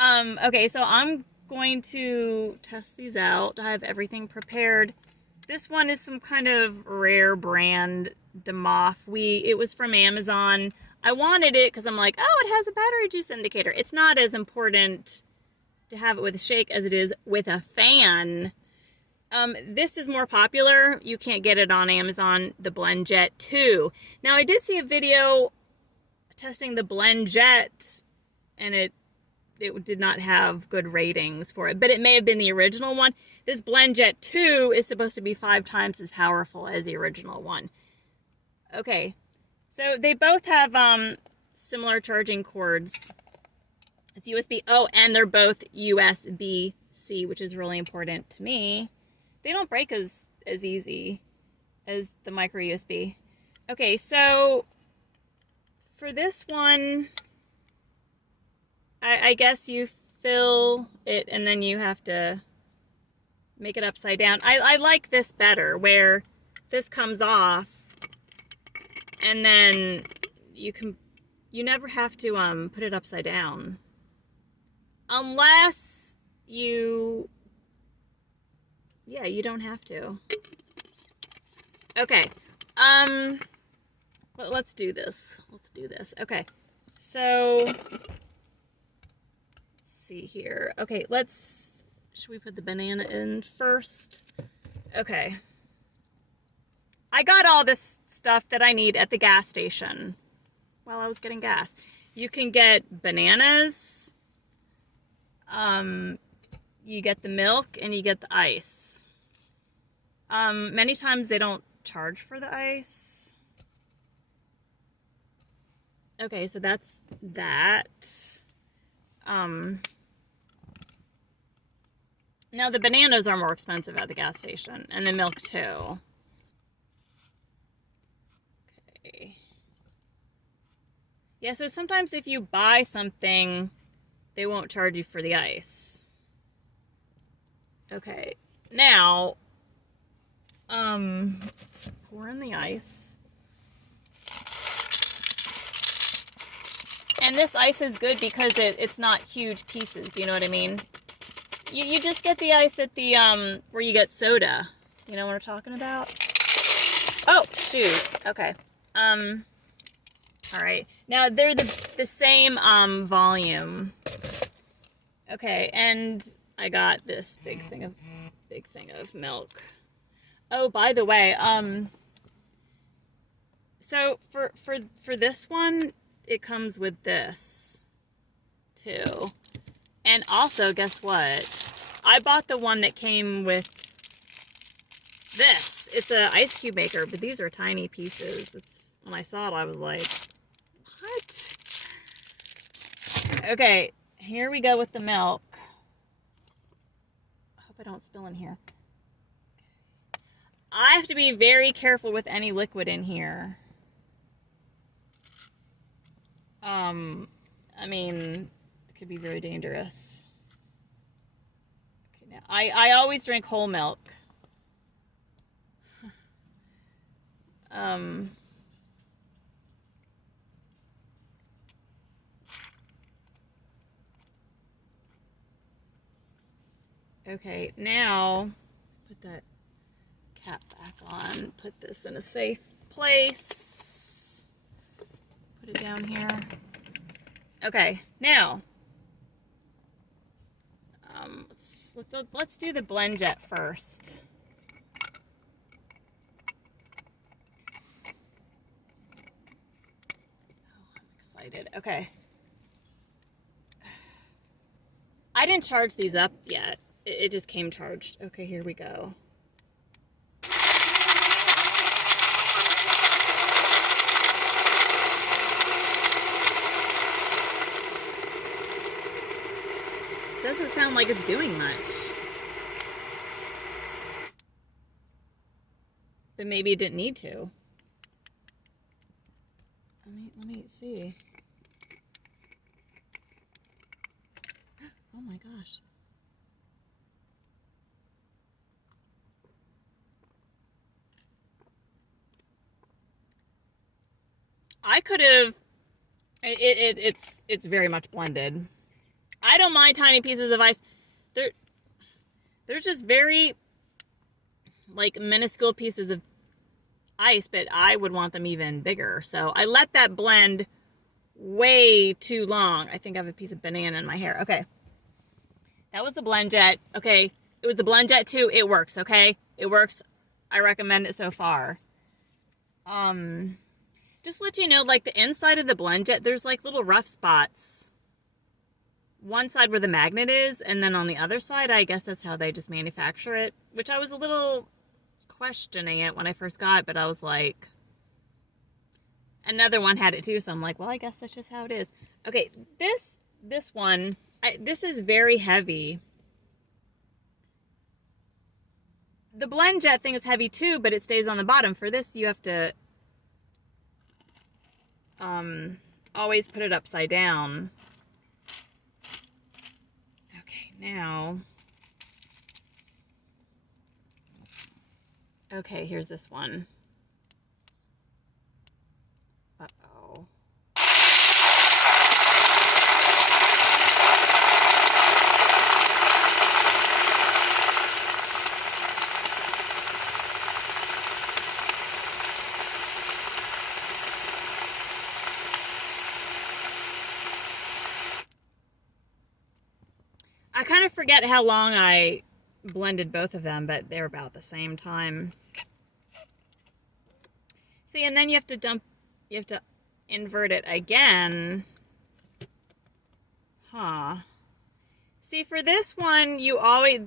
Okay, so I'm going to test these out. I have everything prepared. This one is some kind of rare brand DeMoff. It was from Amazon. I wanted it because I'm like, oh, it has a battery juice indicator. It's not as important to have it with a shake as it is with a fan. This is more popular. You can't get it on Amazon, the Blendjet 2. Now, I did see a video testing the Blendjet, and it did not have good ratings for it, but it may have been the original one. This Blendjet 2 is supposed to be 5 times as powerful as the original one. Okay, so they both have similar charging cords. It's USB. Oh, and they're both USB-C, which is really important to me. They don't break as easy as the micro USB. Okay, so for this one, I guess you fill it and then you have to make it upside down. I like this better, where this comes off and then you never have to put it upside down. Unless you don't have to. Okay. Let's do this. Okay. So see here. Okay, should we put the banana in first? Okay. I got all this stuff that I need at the gas station while I was getting gas. You can get bananas, you get the milk, and you get the ice. Many times they don't charge for the ice. Okay, so that's that. Now the bananas are more expensive at the gas station, and the milk too. Okay. Yeah, so sometimes if you buy something, they won't charge you for the ice. Okay, now, let's pour in the ice. And this ice is good because it's not huge pieces. Do you know what I mean? You just get the ice at the, where you get soda. You know what I'm talking about? Oh, shoot. Okay. All right. Now, they're the same, volume. Okay, and I got this big thing of milk. Oh, by the way, so for this one, it comes with this too. And also, guess what? I bought the one that came with this. It's an ice cube maker, but these are tiny pieces. When I saw it, I was like, what? Okay, here we go with the milk. I hope I don't spill in here. I have to be very careful with any liquid in here. I mean, it could be very dangerous. Okay, now I always drink whole milk. Okay, now put that cap back on. Put this in a safe place. Put it down here. Okay, now let's do the Blendjet first. Oh, I'm excited. Okay. I didn't charge these up yet. It just came charged. Okay, here we go. Doesn't sound like it's doing much. But maybe it didn't need to. Let me see. Oh my gosh. I could have, it's very much blended. I don't mind tiny pieces of ice. There's just very, like, minuscule pieces of ice, but I would want them even bigger. So I let that blend way too long. I think I have a piece of banana in my hair. Okay. That was the Blendjet. Okay. It was the Blendjet 2. It works, okay? It works. I recommend it so far. Just to let you know, like, the inside of the Blendjet, there's like little rough spots. One side where the magnet is, and then on the other side, I guess that's how they just manufacture it, which I was a little questioning it when I first got it, but I was like, another one had it too, so I'm like, well, I guess that's just how it is. Okay, this one, this is very heavy. The Blendjet thing is heavy too, but it stays on the bottom. For this, you have to always put it upside down. Okay, now. Okay, here's this one. Uh-oh. I kind of forget how long I blended both of them, but they're about the same time. See, and then you have to invert it again. Huh. See, for this one,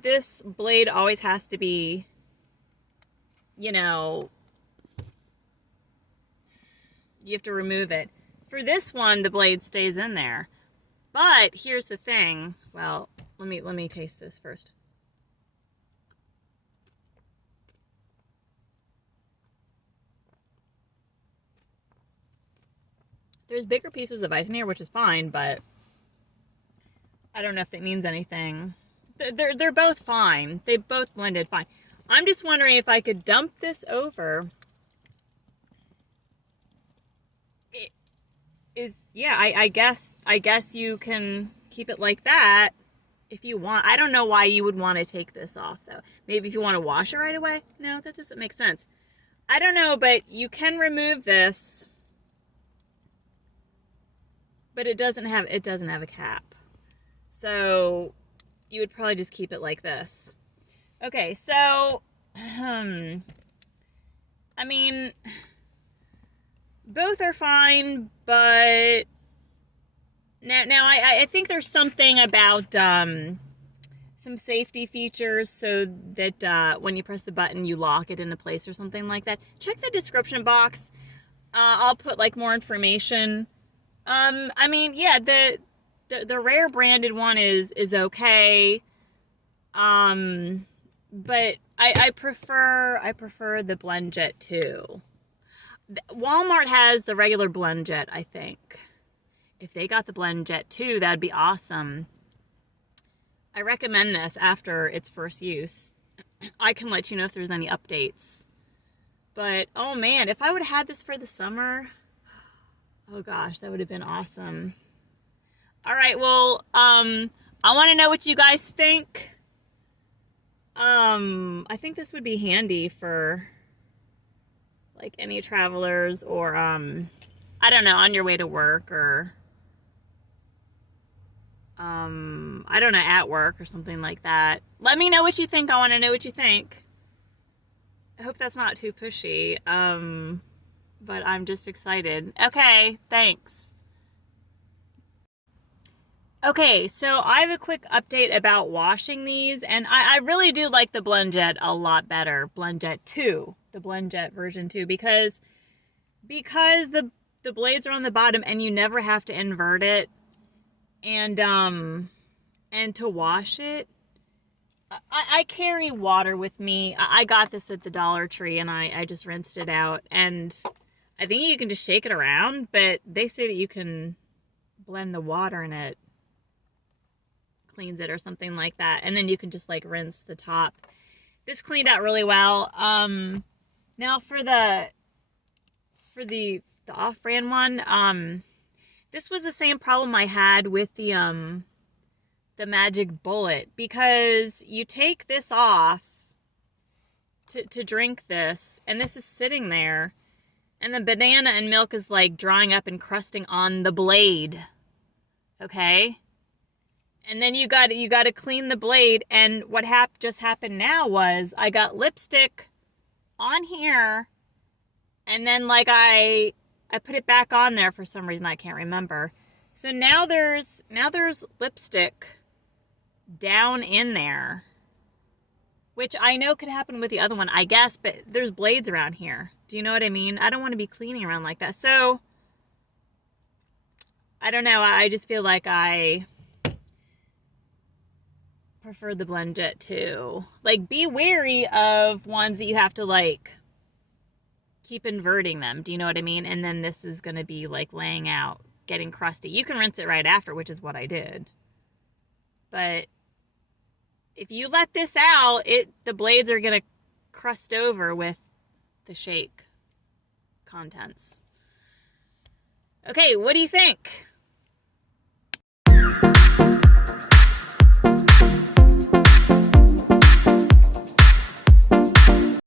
this blade always has to be, you know, you have to remove it. For this one, the blade stays in there. But here's the thing. Well, let me taste this first. There's bigger pieces of ice in here, which is fine, but I don't know if that means anything. They're both fine. They both blended fine. I'm just wondering if I could dump this over. Yeah, I guess you can keep it like that if you want. I don't know why you would want to take this off, though. Maybe if you want to wash it right away? No, that doesn't make sense. I don't know, but you can remove this. But it doesn't have a cap. So you would probably just keep it like this. Okay, so I mean, both are fine, but now I think there's something about some safety features so that when you press the button you lock it into place or something like that. Check the description box. I'll put like more information. I mean, yeah, the rare branded one is okay. But I prefer the Blendjet 2. Walmart has the regular Blendjet, I think. If they got the Blendjet 2, that'd be awesome. I recommend this after its first use. I can let you know if there's any updates. But, oh man, if I would have had this for the summer, oh gosh, that would have been awesome. All right, well, I want to know what you guys think. I think this would be handy for like any travelers or I don't know, on your way to work or I don't know, at work or something like that. Let me know what you think. I want to know what you think. I hope that's not too pushy. But I'm just excited. Okay, thanks. Okay, so I have a quick update about washing these, and I really do like the Blendjet a lot better. Blendjet 2, the Blendjet version 2, because the blades are on the bottom and you never have to invert it, and to wash it. I carry water with me. I got this at the Dollar Tree and I just rinsed it out, and I think you can just shake it around, but they say that you can blend the water and it cleans it or something like that, and then you can just like rinse the top. This cleaned out really well. Now for the off-brand one, this was the same problem I had with the the magic bullet, because you take this off to drink this, and this is sitting there, and the banana and milk is like drying up and crusting on the blade. Okay? And then you got to clean the blade, and what just happened now was I got lipstick on here, and then like I put it back on there for some reason, I can't remember. So now there's lipstick down in there, which I know could happen with the other one, I guess, but there's blades around here. Do you know what I mean? I don't want to be cleaning around like that. So, I don't know. I just feel like I prefer the Blendjet too. Like, be wary of ones that you have to, like, keep inverting them. Do you know what I mean? And then this is going to be, like, laying out, getting crusty. You can rinse it right after, which is what I did. But if you let this out, the blades are going to crust over with the shake contents. Okay, what do you think?